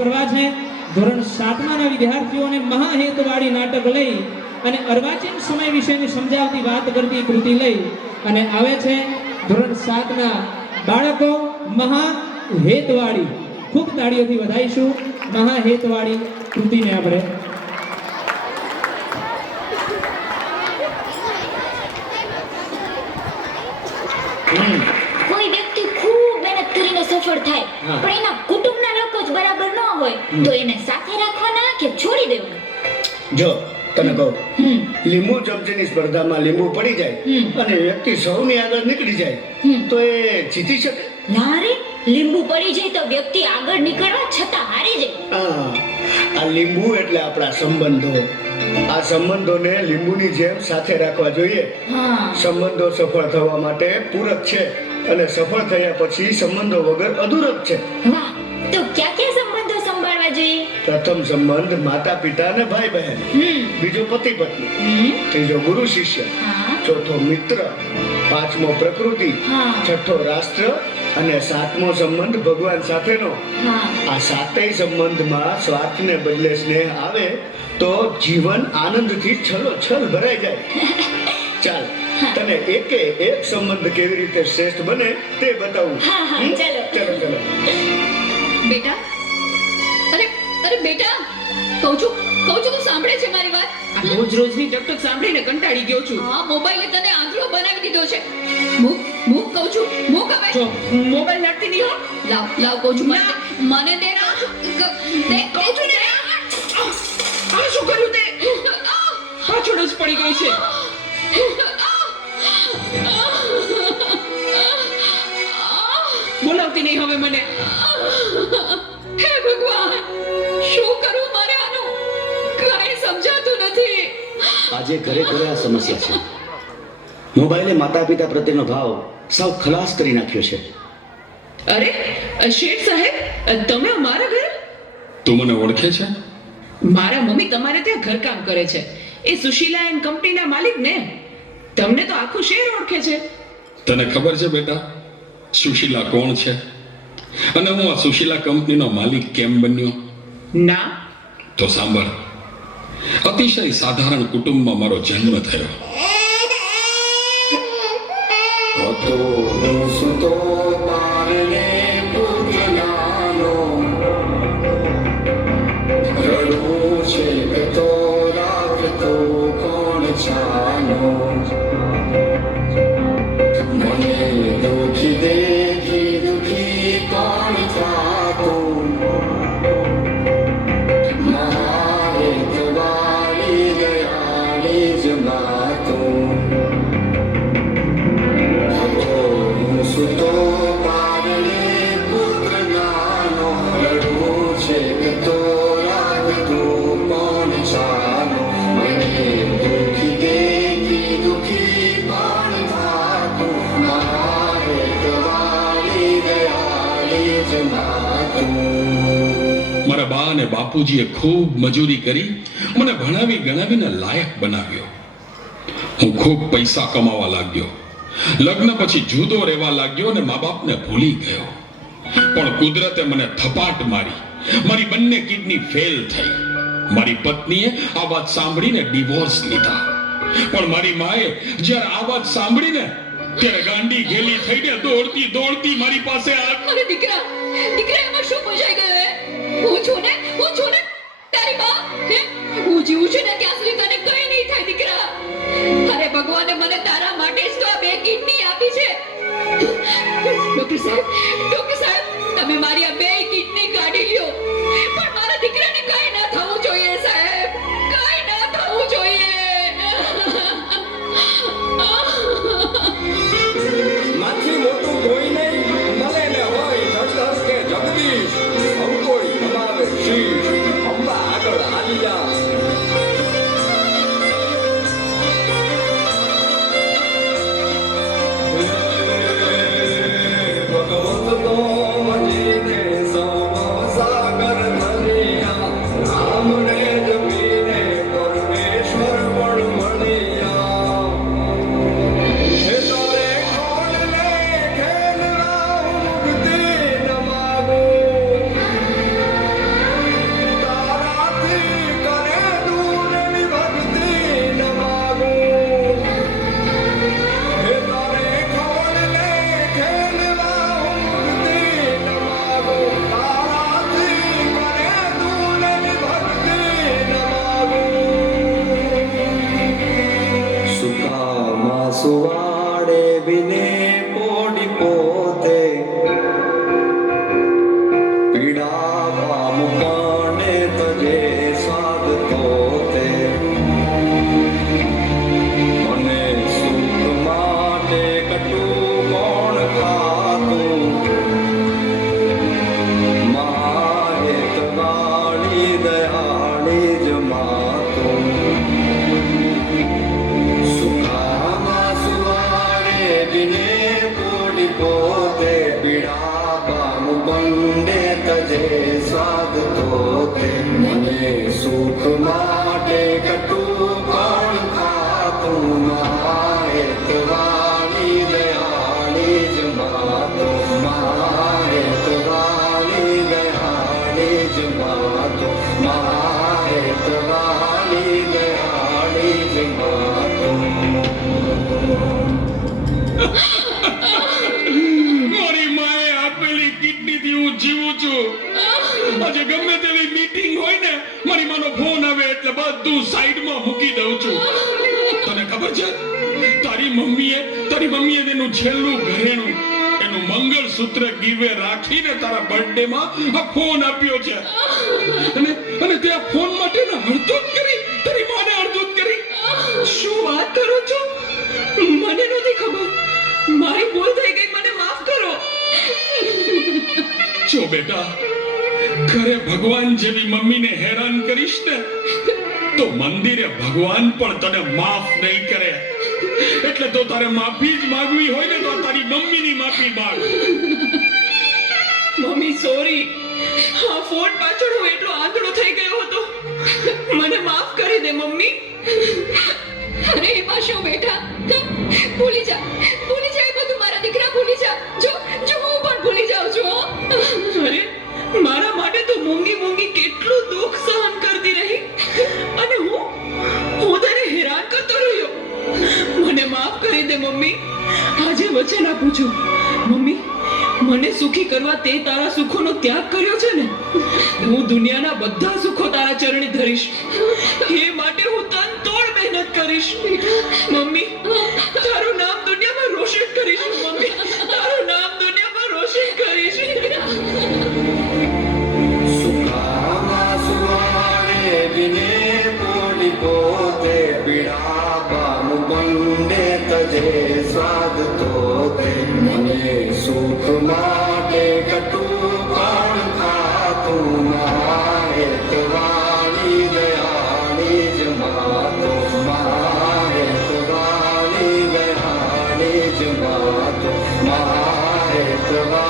કરવા છે. ધોરણ 7ના વિદ્યાર્થીઓને મહાહેતવાળી નાટક લઈ અને અર્વાચીન સમય વિશેની સમજાવતી વાત કરતી કૃતિ લઈ અને આવે છે ધોરણ 7ના બાળકો. મહાહેતવાળી, ખૂબ તાળીઓથી વધાઈશું મહાહેતવાળી કૃતિને આપણે. કોઈ વ્યક્તિ ખૂબ મહેનત કરીને સફળ થાય પણ એના કુટુંબના લોકો જ બરાબર ન હોય તો એને સાથે રાખવાના કે છોડી દેવાના? જો તને કહું, લીંબુ ચમચીની સ્પર્ધામાં લીંબુ પડી જાય અને વ્યક્તિ સૌની આગળ નીકળી જાય તો એ જીતી શકે? ના રે, લીંબુ પડી જાય તો વ્યક્તિ આગળ નીકળવા છતાં હારી જાય. આ લીંબુ એટલે આપણા સંબંધો. આ સંબંધોને લીંબુની જેમ સાથે રાખવા જોઈએ. સંબંધો સફળ થવા માટે પૂરક છે અને સફળ થયા પછી સંબંધો વગર અધૂરક છે. વાહ, તો ક્યાં ક્યાં સંબંધો સંભાળવા જોઈએ? પ્રથમ સંબંધ માતા પિતા અને ભાઈ બહેન, બીજો પતિ પત્ની, ત્રીજો ગુરુ શિષ્ય, ચોથો મિત્ર, પાંચમો પ્રકૃતિ, છઠ્ઠો રાષ્ટ્ર અને સાતમો સંબંધ ભગવાન સાથેનો. આ સાતેય સંબંધમાં સ્વાર્થને બદલે સ્નેહ આવે તો જીવન આનંદથી છલોછલ ભરાઈ જાય. ચાલ, તને એકે એક સંબંધ કેવી રીતે શ્રેષ્ઠ બને તે બતાવું. ચલો ચલો. બેટા, અરે બેટા, કહું છું તું સાંભળે છે મારી વાત? રોજની ટકટક સાંભળીને કંટાળી ગયો છું. હા, મોબાઈલે તને આંધળો બનાવી દીધો છે. મૂક કહું છું, મૂક હવે. જો મોબાઈલ લાગતી નહીં હો. લાવ કહું છું. મને દે ના. દે કહું છું ને. આ શું કર્યું તે? પાછળ જ પડી ગઈ છે. બોલાવતી નહીં હવે મને. હે ભગવાન, શું કરું મારે આનું? કાંઈ સમજાતું નથી. આજે ઘરે ઘરે આ સમસ્યા છે. મોબાઈલે માતા પિતા પ્રત્યેનો ભાવ સાવ ખલાસ કરી નાખ્યો છે. અરે શેઠ સાહેબ, તમે અમારા ઘરે? તું મને ઓળખે છે? મારા મમ્મી તમારે ત્યાં ઘરકામ કરે છે. એ સુશીલા એન્ડ કંપનીના માલિક ને. તમને તો આખું શહેર ઓળખે છે. તને ખબર છે બેટા સુશીલા કોણ છે અને હું આ સુશીલા કંપનીનો માલિક કેમ બન્યો? ના. તો સાંભળ. અતિશય સાધારણ કુટુંબમાં મારો જન્મ થયો. મારા બા અને બાપુજીએ ખૂબ મજૂરી કરી મને ભણાવી ગણાવીને લાયક બનાવ્યો. હું ખૂબ પૈસા કમાવા લાગ્યો. લગ્ન પછી જુદો રહેવા લાગ્યો અને મા બાપને ભૂલી ગયો. પણ કુદરતે મને થપાટ મારી. મારી બંને કિડની ફેલ થઈ. મારી પત્નીએ આ વાત સાંભળીને ડિવોર્સ લીધા. પણ મારી માએ જ્યારે આ વાત સાંભળીને ત્યારે ગાંડી ગેલી થઈને દોડતી મારી પાસે આવી. અરે દીકરા એમાં શું ફસાઈ ગયો હે? હું છું ને તારી બા. હું જીવું છું ને ત્યાં સુધી તને કઈ નહીં થાય દીકરા. અરે ભગવાને મને તારા માટે જ તો આ બે કિડની આપી છે. ડોક્ટર સાહેબ, તમે મારી આ બે કિડની કાઢી લ્યો. પણ મારા દીકરાને કઈ ના થવું જોઈએ સાહેબ, કઈ ના થવું જોઈએ. માથી મોટું કોઈ નહીં મળે ને હોય જગદીશ કે જગદીશ સૌ કોઈ નમાવે. બામ પાને તજે સાદ તોતે મને સુખ માટે કટું કોણ ખાતું માહેતવાળી દયાળી જ માતું સુખામાં સુવાડે દિને પોડી પોતે પીડા બામ બંડે તજે સ્વાદ તોતે મને સુખ માટે કટું કોણ ખાતું માહેતવાળી દયાળી જ માતો માહેતવાળી દયાળી જ માતો માહેતવાળી દયાળી જ માતો મારી માએ આપેલી કિડનીથી હું જીવું છું. આજે ગમે તેવી મીટિંગ હોય ને મારી માનો ફોન આવે એટલે બધું સાઈડમાં મૂકી દઉં છું. તને ખબર છે તારી મમ્મીએ તેનું છેલ્લું ઘરેણું એનું મંગળસૂત્ર ગીવે રાખીને તારા બર્થડે માં આ ફોન આપ્યો છે. અને તે આ ફોન માટે હડધૂત કરી તારી માને હડધૂત કરી. શું વાત કરો છો? મને નથી ખબર. મારી ભૂલ થઈ ગઈ, મને માફ કરો. જો બેટા, ઘરે ભગવાન જેવી મમ્મીને હેરાન કરીશ ને તો મંદિરે ભગવાન પણ તને માફ નહીં કરે. એટલે તો તારે માફી જ માંગવી હોય ને તો તારી મમ્મીની માફી માંગ. Mummy sorry. આ ફોન પાછળ હું એટલો આંધળો થઈ ગયો હતો. મને માફ કરી દે મમ્મી. અરે એમાં શું બેટા, ભૂલી જા એ બધું. મારા દીકરા ભૂલી જા. જો હું પણ ભૂલી જાઉં છું. અરે મારા માટે તો મૂંગી કેટલું દુઃખ સહન કરતી રહી અને હું તને હેરાન કરતો રહ્યો. મને માફ કરી દે મમ્મી. આજે વચન આપું છું મમ્મી, મને સુખી કરવા તે તારા સુખોનો ત્યાગ કર્યો છે ને, હું દુનિયાના બધા સુખો તારા ચરણે ધરીશ. એ માટે હું તન તોડ મહેનત કરીશ. મમ્મી, તારું નામ દુનિયામાં રોશન કરીશ. મમ્મી, તારું નામ દુનિયામાં રોશન કરીશ. સુખામાં સુવાડે દિને પોડી પોતે પીડા બામ બંડે તજે સ્વાદ તોતે મને સુખ માટે કટું કોણ ખાતું માહેતવાળી દયાળી જ માતો માહેતવાળી દયાળી જ માતો માહેતવાળી